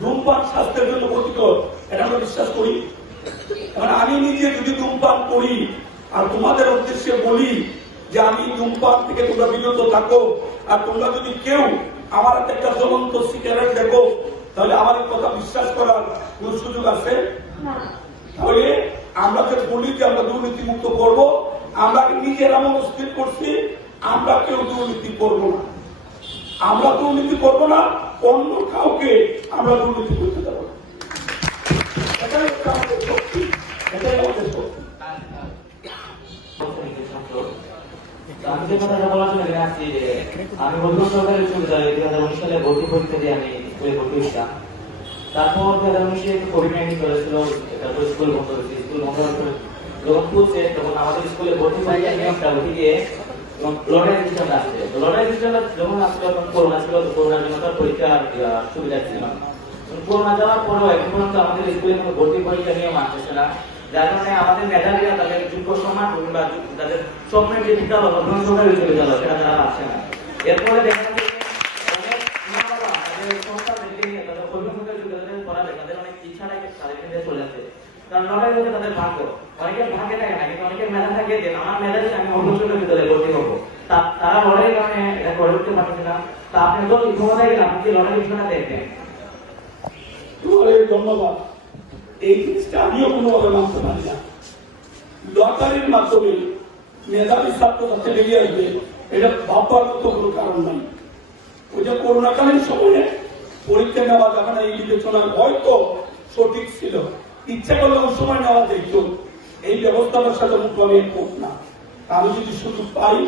ধূমপান স্বাস্থ্যের জন্য ক্ষতিকর এটা আমরা বিশ্বাস করি। মানে আমি নিজে যদি ধূমপান করি আর তোমাদের উদ্দেশ্যে বলি যে আমি ধূমপান থেকে তোমরা বিরত থাকো আর তোমরা যদি কেউ আমার একটা জ্বলন্ত সিগারেট দেখো তাহলে আমার এই কথা বিশ্বাস করার কোন সুযোগ আছে? তাহলে আমরা যে বলি যে আমরা দুর্নীতি মুক্ত করব আমরা নিজেরা মনস্থির করছি? আমরা কেউ দুর্নীতি করব না। আমরা দুর্নীতি করব না। আমরা দুর্নীতি করতে দেবো এটাই হচ্ছে আমাদের শক্তি এটাই আমাদের শক্তি স্কুলে ভর্তি হয়েছিলাম তারপর দুই হাজার আসছে লটারি যখন আসলো করোনা ছিল করোনার জন্য পরীক্ষার সুবিধা ছিল না করোনা যাওয়ার পরেও এখন পর্যন্ত আমাদের স্কুলে কোনো ভর্তি পরীক্ষা নিয়ম আসতেছে না। যার কারণে আমাদের মেধাবীরা তাদের যোগ্য সমান কিংবা তাদের স্বপ্নের যে বিদ্যালয় বা গ্রন্থকারী বিশ্ববিদ্যালয় সেটা তারা আসছে না। এরপরে দেখা যাচ্ছে বিদ্যালয়ে লড়াই হচ্ছে তাদের ভাগ্য। অনেকের ভাগ্যে থাকে না, কিন্তু অনেকের মেধা থাকে আমার মেধা আমি অগ্রসর বিদ্যালয়ে ভর্তি হব। তারা লড়াই কারণে এটা করে তা ক্ষমতায় গেলে কি লড়াই বিষয়টা তোমার ধন্যবাদ। এই জিনিসটা আমিও কোনোভাবে মানতে পারি না। লটারির মাধ্যমে মেধাবী ছাত্র বেরিয়ে আসবে, এটা ভাববার মতো কোনো কারণ নাই। ওই যে করোনাকালীন সময়ে পরীক্ষা নেওয়া যাবে না এই বিবেচনা হয়তো সঠিক ছিল, ইচ্ছা করলে ওই সময় নেওয়া যেত, এই ব্যবস্থাটার সাথে মুখ আমি একমত না। আমি যদি সুযোগ পাই,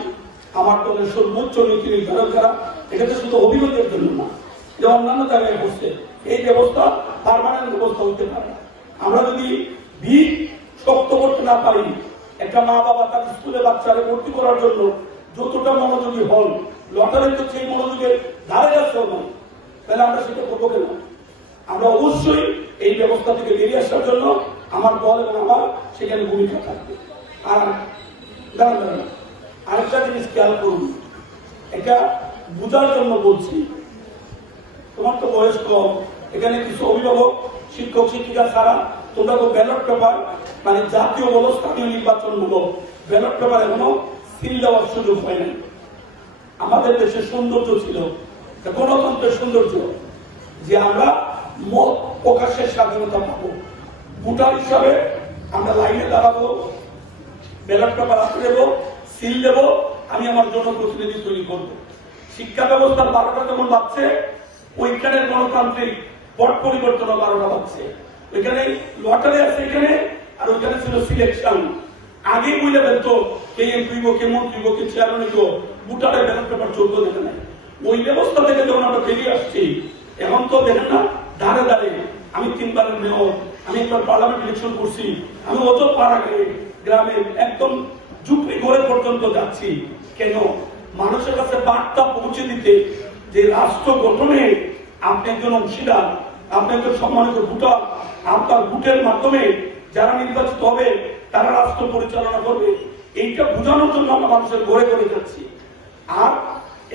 আমার দলের সর্বোচ্চ নীতি নির্ধারক যারা এটা তো শুধু অভিযোগের জন্য না যে অন্যান্য জায়গায় বসছে এই ব্যবস্থা পারমানেন্ট ব্যবস্থা হতে পারে। না। আমরা যদি ভিড় শক্ত করতে না পারি, একটা মা বাবা তার স্কুলে বাচ্চারে ভর্তি করার জন্য যতটা মনোযোগী হল লটারি তো সেই মনোযোগের ধারে কাছেও নয় তাহলে আমরা সেটা করব কেন? আমরা অবশ্যই এই ব্যবস্থা থেকে বেরিয়ে আসার জন্য আমার দল এবং আমার সেখানে ভূমিকা থাকবে। আর দাঁড়ান দাঁড়ান। আরেকটা জিনিস খেয়াল করুন। এটা বোঝার জন্য বলছি তোমার তো বয়স কম। এখানে কিছু অভিভাবক, শিক্ষক, শিক্ষিকা ছাড়া তোমরা তো ব্যালট পেপার মানে জাতীয় বলো স্থানীয় নির্বাচন বলো ব্যালট পেপার এখনও সিল দেওয়ার সুযোগ হয় নাই। আমাদের দেশের সৌন্দর্য ছিল গণতন্ত্রের সৌন্দর্য, যে আমরা মত প্রকাশের স্বাধীনতা পাবো। ভোটার হিসাবে আমরা লাইনে দাঁড়াবো ব্যালট পেপার হাতে দেবো সিল দেবো, আমি আমার জনপ্রতিনিধি তৈরি করব। শিক্ষা ব্যবস্থার বারোটা যেমন বাড়ছে ওইখানের গণতান্ত্রিক পট পরিবর্তন বারোটা বাড়ছে ওইখানে লটারি আছে এখানে, আর ওইখানে ছিল সিলেকশন আগে বুঝে ফেলতো মন্ত্রী চেয়ারম্যান ব্যালট পেপার চলতো ওই ব্যবস্থা থেকে যখন আমরা বেরিয়ে আসছি, এখন তো দেখেন না, ধারে ধারে আমি তিনবারের মেয়র আমি একবার পার্লামেন্ট ইলেকশন করছি, আমি অত পাড়া গ্রামে একদম ঝুপড়ি ঘরে পর্যন্ত যাচ্ছি। কেন? মানুষের কাছে বার্তা পৌঁছে দিতে যে রাষ্ট্র গঠনে আপনি একজন অংশীদার, আপনি একজন সম্মানিত ভোটার, আপনার ভোটের মাধ্যমে যারা নির্বাচিত হবে, তারা রাষ্ট্র পরিচালনা করবে। এইটা বোঝানোর জন্য আমরা মানুষের ঘরে ঘরে যাচ্ছি। আর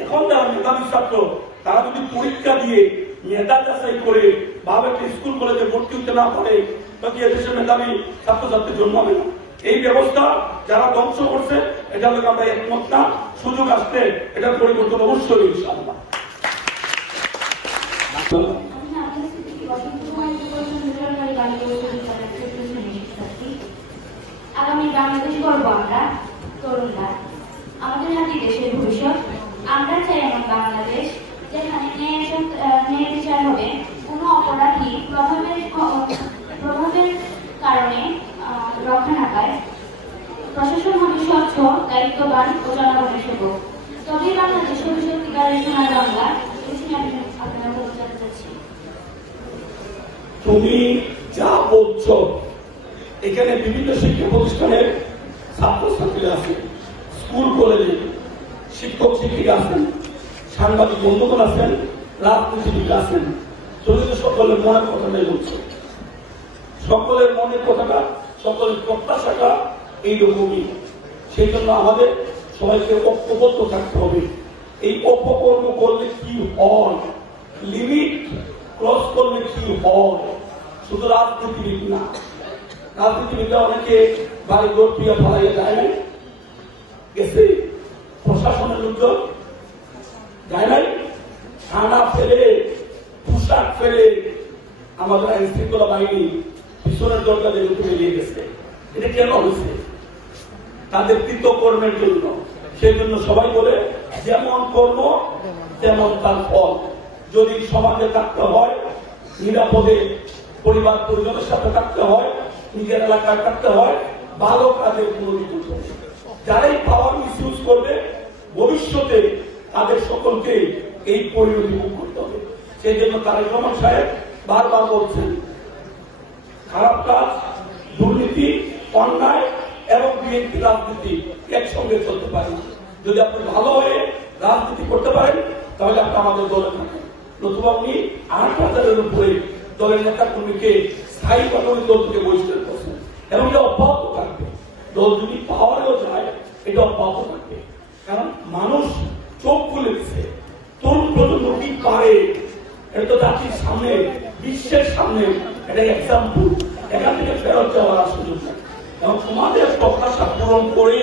এখন যারা মেধাবী ছাত্র, তারা যদি পরীক্ষা দিয়ে মেধা যাচাই করে ভাবে স্কুল, কলেজে ভর্তি হতে না পারে, তো কি এদেশে মেধাবী ছাত্রছাত্রী জন্মাবে না? এই ব্যবস্থা যারা ধ্বংস করছে এটা লোক আমরা একমত না। সুযোগ আসতে এটার পরিবর্তন অবশ্যই ইনশাআল্লাহ। আগামী বাংলাদেশ গর্ব আমরা আমাদের দেশের ভবিষ্যৎ। আমরা চাই এমন বাংলাদেশ যেখানে কোনো অপরাধী প্রভাবের প্রভাবের কারণে রক্ষা না প্রশাসন হবে স্বচ্ছ, দায়িত্ববান ও জনগণের সেবক। তবেই বাংলাদেশ সত্যিকারের বাংলা এখানে আমি আপনারা বলতে চাচ্ছি তুমি যা বলছো, এখানে বিভিন্ন শিক্ষা প্রতিষ্ঠানের ছাত্রছাত্রীরা আছে স্কুল, কলেজে শিক্ষক, শিক্ষিকা আছেন, সাংবাদিক বন্ধুগণ আছেন রাজনীতিবিদ আছেন তুমি সকলের মনের কথাটাই বলছো। সকলের মনের কথাটা, সকলের প্রত্যাশাটা এইরকমই। সেই জন্য আমাদের সবাইকে ঐক্যবদ্ধ থাকতে হবে। এই অপকর্ম করলে কি হয়? লিমিট ক্রস করলে কি হয়? শুধু রাজনীতিবিদ না রাজনীতিবিদরা অনেকে বাড়ি দৌড় দিয়ে ফলাইয়া যায় নাই। গেছে প্রশাসনের লোকজন, যায় নাই। থানা ফেলে, পোশাক ফেলে আমাদের আইন শৃঙ্খলা বাহিনী পিছনের দিয়ে উঠে বেরিয়ে গেছে। এটা কেন হয়েছে? তাদের কৃতকর্মের জন্য। সেই জন্য সবাই বলে, যেমন কর্ম, তেমন তার ফল। যদি সমাজে থাকতে হয়, নিরাপদে পরিবার পরিজনের সাথে থাকতে হয়, নিজের এলাকায় থাকতে হয়, ভালো কাজে পুনরুদ্ধার হবে যারাই পাওয়ার মিসইউজ করবে, ভবিষ্যতে তাদের সকলকে এই পরিণতি ভোগ করতে হবে। সেই জন্য তারেক রহমান সাহেব বারবার বলছেন, খারাপ কাজ, দুর্নীতি, অন্যায় এবং বিএনপি রাজনীতি একসঙ্গে চলতে পারে। যদি আপনি ভালো হয়ে রাজনীতি করতে পারেন, তাহলে আপনি আমাদের দলে থাকেন। নতুবা উনি আট হাজারের উপরে দলের নেতা কর্মীকে স্থায়ীভাবে ওই দল থেকে বহিষ্কার করছেন এবং এটা অব্যাহত থাকবে। দল যদি পাওয়ারও যায়, এটা অব্যাহত থাকবে। কারণ মানুষ চোখ খুলে দিচ্ছে তরুণ প্রজন্ম কি পারে? এটা তো জাতির সামনে, বিশ্বের সামনে এটা এক্সাম্পল এখান থেকে ফেরত যাওয়ার সুযোগ এবং তোমাদের প্রত্যাশা পূরণ করে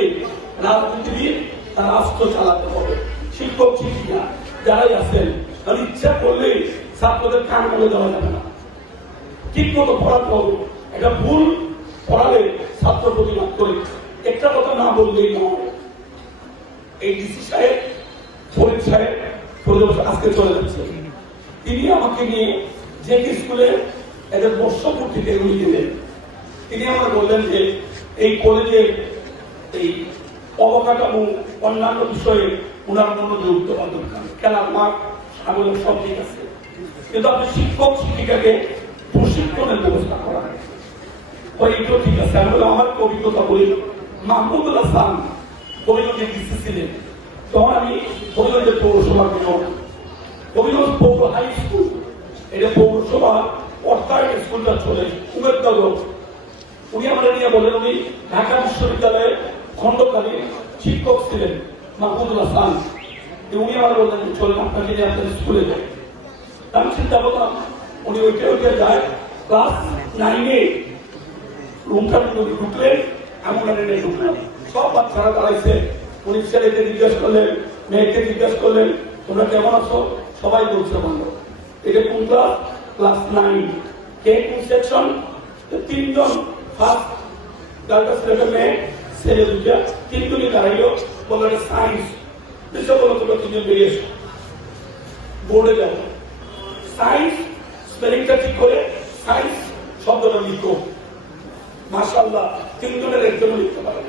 রাজনীতিবিদ তার রাষ্ট্র চালাতে হবে। শিক্ষক, শিক্ষিকা যারাই আছেন তার ইচ্ছা করলে ছাত্রদের কান বলে দেওয়া যাবে না। ঠিক মতো পড়াতে হবে এটা ভুল পড়ালে ছাত্র প্রতিবাদ করে। একটা কথা না বললেই নয় এই ডিসি সাহেব, ফরিদ সাহেব আজকে চলে যাচ্ছে। তিনি আমাকে নিয়ে যে স্কুলে এদের বর্ষপূর্তিতে এগুলি দিলেন, তিনি আমাকে বললেন যে এই কলেজের এই অবকাঠামো, অন্যান্য বিষয়ে ওনার মনোযোগ দেওয়া দরকার খেলার মাঠ সাগর সব ঠিক আছে। কিন্তু আপনি শিক্ষক, শিক্ষিকাকে প্রশিক্ষণের ব্যবস্থা করা ওই ঠিক আছে, আমি আমার অভিজ্ঞতা বলি মাহমুদুল হাসান হবিগঞ্জের ডিসি ছিলেন তখন আমি হবিগঞ্জের পৌরসভার মেয়র হবিগঞ্জ পৌর হাই স্কুল এটা পৌরসভা অর্থায়ন স্কুলটা চলে উমেদনগর। উনি আমরা নিয়ে বলেন, উনি ঢাকা বিশ্ববিদ্যালয়ের খণ্ডকালীন শিক্ষক ছিলেন মাহমুদুল হাসান উনি আমার বললেন, চলেন, আপনাকে নিয়ে আপনার স্কুলে যাই। আমি চিন্তা করলাম উনি ওইটা ওইটা যায়। ক্লাস নাইনে রুমটা যদি ঢুকলেন এমন নিয়ে ঢুকলেন সব বাচ্চারা দাঁড়াইছে। উনি ছেলেকে জিজ্ঞেস করলেন, মেয়েকে জিজ্ঞেস করলেন, তোমরা কেমন আছো? সবাই বলছে বন্ধ এটা কোন ক্লাস? Class nine. কে কোন সেকশন তিনজন। ফার্স্ট গার্লটা ছেলেটা মেয়ে ছেলে দুটা তিনজনই দাঁড়াইলো, বলল সায়েন্স বিশ্ব বলো, তোমরা তিনজন বেরিয়ে বোর্ডে যাব সায়েন্স স্পেলিংটা ঠিক করে সায়েন্স শব্দটা লিখো। মাসাল্লাহ তিনজনের একজন লিখতে পারে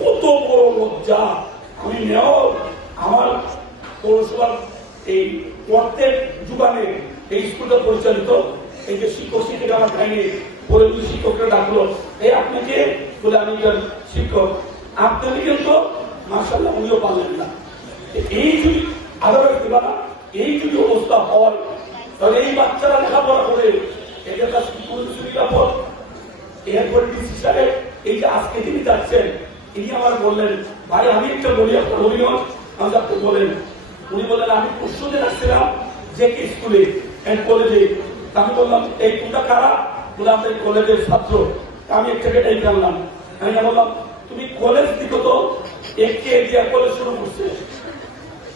কত বড় লজ্জা আমি নেও, আমার পৌরসভার এই প্রত্যেক যুগানে এই স্কুলটা পরিচালিত। এই যে শিক্ষক শিক্ষিকা আমার খাইনি পরে দুই শিক্ষকরা ডাকলো এই আপনাকে বলে আমি শিক্ষক। আপনি কিন্তু মাসাল্লাহ উনিও পারলেন না। এই যদি আদালত এই যদি অবস্থা হয় তাহলে এই বাচ্চারা লেখাপড়া করে এটা তার নিরাপদ এরপরে ডিসি সাহেব এই যে আজকে তিনি যাচ্ছেন, তিনি আমার বললেন, ভাই, আমি একটা বলি, আপনার অভিনয়। আমি আপনি বলেন। উনি বললেন, আমি পরশু দিন আসছিলাম যে কে স্কুলে এন্ড কলেজে আমি বললাম, এই তোমরা কারা? বলে এই কলেজের ছাত্র। আমি একটা ডেকে জানলাম আমি বললাম, তুমি কলেজ দিকে তো একটি এরিয়া কলেজ শুরু করছে?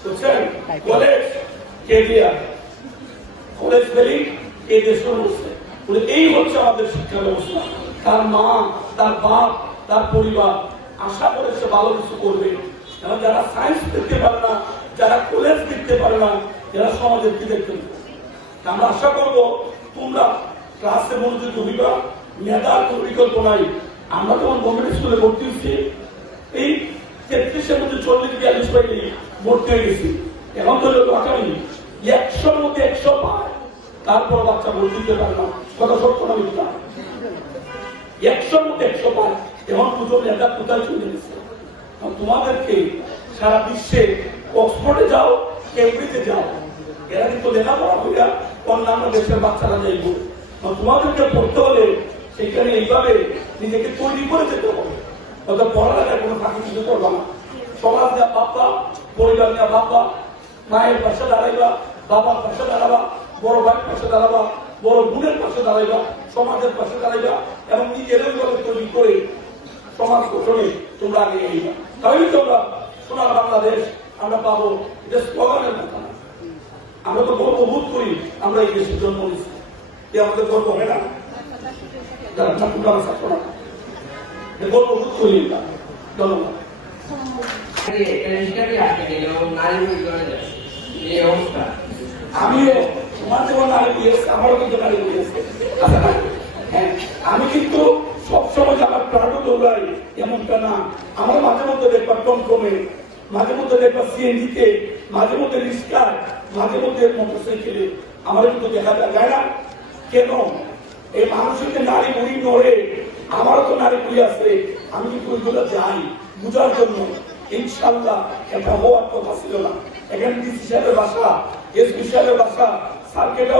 বুঝছেন কলেজ কে দিয়া। কলেজ বেলি এই দেশ শুরু বলে, এই হচ্ছে আমাদের শিক্ষা ব্যবস্থা। তার মা, তার বাপ, তার পরিবার আশা করেছে ভালো কিছু করবে। এবং যারা সায়েন্স দেখতে পারে না, যারা কলেজ দেখতে পারে না যারা সমাজের কি দেখতে আমরা আশা করব স্কুলে ভর্তি হচ্ছি এই তেত্রিশের মধ্যে চল্লিশ, বিয়াল্লিশ ভর্তি হয়ে এখন তো লোক একশোর মধ্যে একশো পায়। তারপর বাচ্চা ভর্তি দিতে পারে না কথা সত্য না মিথ্যা? একশোর একশো পায় এখন পুজো নেতা কোথায় চলে গেছে? তোমাদেরকে সারা বিশ্বে অক্সফোর্ডে যাও, কেমব্রিজে যাও। এরা কিন্তু লেখাপড়া হইয়া অন্যান্য দেশের বাচ্চারা যাইব। তোমাদেরকে পড়তে হলে সেখানে এইভাবে নিজেকে তৈরি করে যেতে হবে। অর্থাৎ পড়ালেখার কোনো ফাঁকি কিছু করবা না। সমাজ যা ভাববা, পরিবার যা ভাববা, মায়ের পাশে দাঁড়াইবা, বাবার পাশে দাঁড়াবা। বড় ভাইয়ের পাশে দাঁড়াবা বড় বোনের পাশে দাঁড়াইবা সমাজের পাশে দাঁড়াইবা এবং নিজের ওইভাবে তৈরি করে সমাজ গঠনে তোমরা আগে এগিয়ে তাহলে তোমরা সোনার বাংলাদেশ আমরা পাবো এটা স্লোগানের কথা না আমরা তো গর্ববোধ করি আমরা এই দেশের জন্ম নিচ্ছি এ আমাদের গর্ব হয় না? যারা ঠাকুর আমার ছাত্র না। এ গর্ববোধ করি না ধন্যবাদ। আমিও তোমার যেমন নারী দিয়েছে আমারও কিন্তু নারী দিয়েছে হ্যাঁ আমি কিন্তু সবসময় আমার প্রাণ দৌড়াই এমনটা না। আমার মাঝে মধ্যে দেখবা টমটমে, মাঝে মধ্যে দেখবা সিএনজিতে, মাঝে মধ্যে রিক্সায়, মাঝে মধ্যে মোটরসাইকেলে। আমার কিন্তু দেখা যায় না কেন, এই মানুষের নারী বুড়ি নড়ে, আমারও তো নারী বুড়ি আছে। আমি কিন্তু ওইগুলো যাই বুঝার জন্য। ইনশাল্লাহ এটা হওয়ার কথা ছিল না। এখানে ডিসি সাহেবের বাসা, এসপি সাহেবের বাসা সার্কেট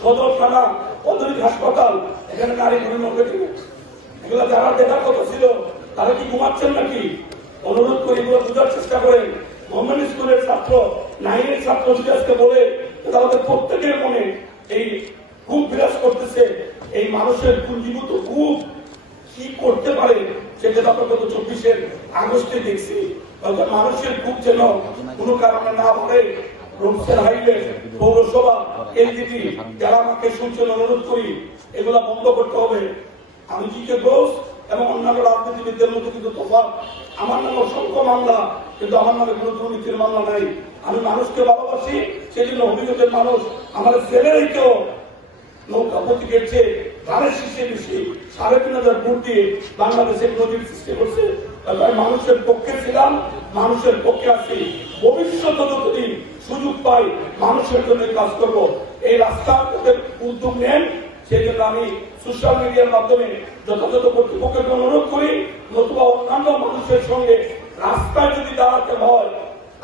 সদর থানা অদরিক হাসপাতাল, এখানে নারী বুড়ি এগুলো যারা দেখার কথা ছিল, তারা কি ঘুমাচ্ছেন নাকি? অনুরোধ করে এগুলো বোঝার চেষ্টা করেন। গভর্নমেন্ট স্কুলের ছাত্র, নাইনের ছাত্র আজকে বলে আমাদের প্রত্যেকের মনে এই খুব বিরাজ করতেছে, এই মানুষের পুঞ্জীভূত খুব কি করতে পারে সেটা আমরা গত চব্বিশের আগস্টে দেখছি মানুষের খুব যেন কোনো কারণে না ভরে রোডসের হাইওয়ে, পৌরসভা এলজিপি যারা আমাকে শুনছেন, অনুরোধ করি, এগুলা বন্ধ করতে হবে। আমি জি কে ঘোষ এবং অন্যান্য রাজনীতিবিদদের মধ্যে কিন্তু তফাৎ। আমার নামে অসংখ্য মামলা, কিন্তু আমার নামে কোনো দুর্নীতির মামলা নাই। আমি মানুষকে ভালোবাসি সেই জন্য অভিযোগের মানুষ আমার ছেলেরাইকেও নৌকা প্রতীকের চেয়ে ধানের শীর্ষে বেশি। সাড়ে তিন হাজার ভোট দিয়ে বাংলাদেশে নদীর সৃষ্টি করছে। মানুষের পক্ষে ছিলাম, মানুষের পক্ষে আছি। ভবিষ্যৎ সুযোগ পাই, মানুষের জন্য কাজ করব। এই রাস্তা উদ্যোগ নেন, সেই জন্য আমি সোশ্যাল মিডিয়ার মাধ্যমে যথাযথ কর্তৃপক্ষকে অনুরোধ করি, নতুবা অন্যান্য মানুষের সঙ্গে রাস্তায় যদি দাঁড়াতে হয়,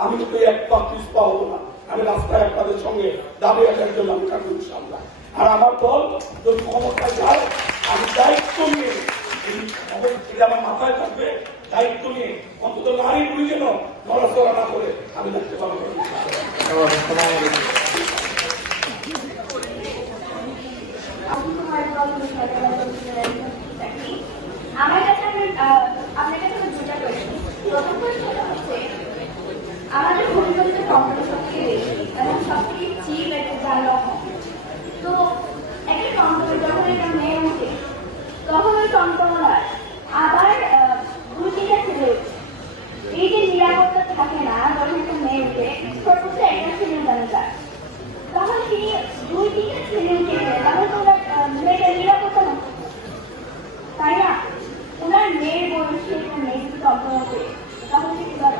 আমি কিন্তু এক পা পিস পা হব না। আমি রাস্তায় এক আপনাদের সঙ্গে দাঁড়িয়ে আসার জন্য আমি থাকব ইনশাল্লাহ আর আমার দল যদি ক্ষমতায় যায়, আমি দায়িত্ব নিয়ে আমার মাথায় থাকবে, দায়িত্ব নিয়ে। অন্তত নারী বুড়ি যেন নড়াচড়া না করে, আমি দেখতে পারব আমার আমাদের ভবিষ্যতে সম্পদ সবথেকে বেশি এবং সবথেকে চিপ একটা যানবাহন তো, একটা টমটমে যখন একটা মেয়ে তখন ওই হয়। আবার আহ, দুই তিনটা ছেলে উঠছে এই যে নিরাপত্তা থাকে না যখন একটা মেয়ে উঠে সর্বোচ্চ একটা ছেলে জানে তার তখন তিনি দুই তিনটা ছেলে উঠে গেলে তাহলে তো ওরা আহ, মেয়েটার নিরাপত্তা নষ্ট করছে। তাই না ওনার মেয়ের বয়সে একটা মেয়ে যদি টমটম করে তাহলে সে কি করে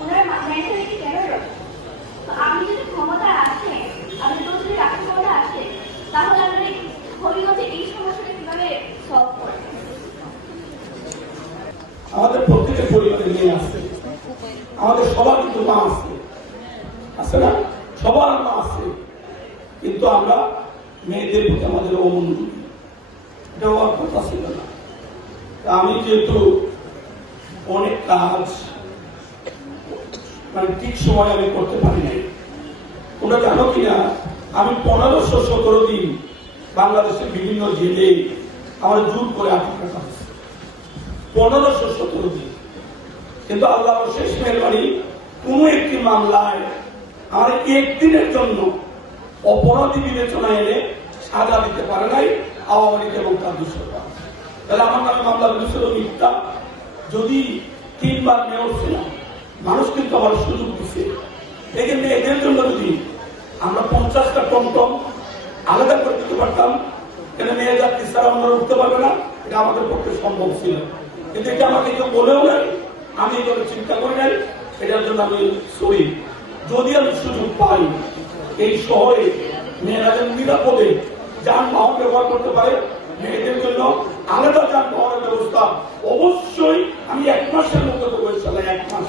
ওনার মেন্টালিটি কেন এরকম? তো আপনি যদি ক্ষমতা আসে আপনি তো যদি রাখার ক্ষমতা আসে তাহলে আপনার এই হবিগঞ্জে এই সমস্যাটা কীভাবে সলভ করবেন আমাদের প্রত্যেকের পরিবারে মেয়ে আছে। আমাদের সবার কিন্তু মা আছে। আছে না? সবার মা আছে। কিন্তু আমরা মেয়েদের প্রতি আমাদের অমনোযোগী কথা ছিল না। আমি যেহেতু অনেক কাজ মানে ঠিক সময় আমি করতে পারি নাই। তোমরা জানো কিনা? আমি পনেরোশো সতেরো দিন বাংলাদেশের বিভিন্ন জেলে আমার জোর করে আটক রাখা পনেরোশো সতেরো দিন কিন্তু আল্লাহ শেষ মেহরবানি কোন একটি মামলায় আমার একদিনের জন্য অপরাধী বিবেচনা এনে সাজা দিতে পারে নাই আওয়ামী লীগ এবং তার দূষণরা তাহলে আমার নামে মামলা বিবেচনা মিথ্যা। যদি তিনবার মেয়র ছিলাম, মানুষ কিন্তু আমার সুযোগ দিচ্ছে এখানে এদের জন্য যদি আমরা পঞ্চাশটা টমটম আলাদা করে দিতে পারতাম এখানে মেয়ে যাত্রী ছাড়া আমরা উঠতে পারবে না? এটা আমাদের পক্ষে সম্ভব ছিল কিন্তু এটা আমাকে কেউ বলেও নাই। আমি এটা চিন্তা করি নাই। এটার জন্য আমি সই যদি আমি সুযোগ পাই, এই শহরে মেয়েরা যেন নিরাপদে যানবাহন ব্যবহার করতে পারে, মেয়েদের জন্য আলাদা যানবাহনের ব্যবস্থা অবশ্যই আমি এক মাসের মধ্যে করব এক মাস।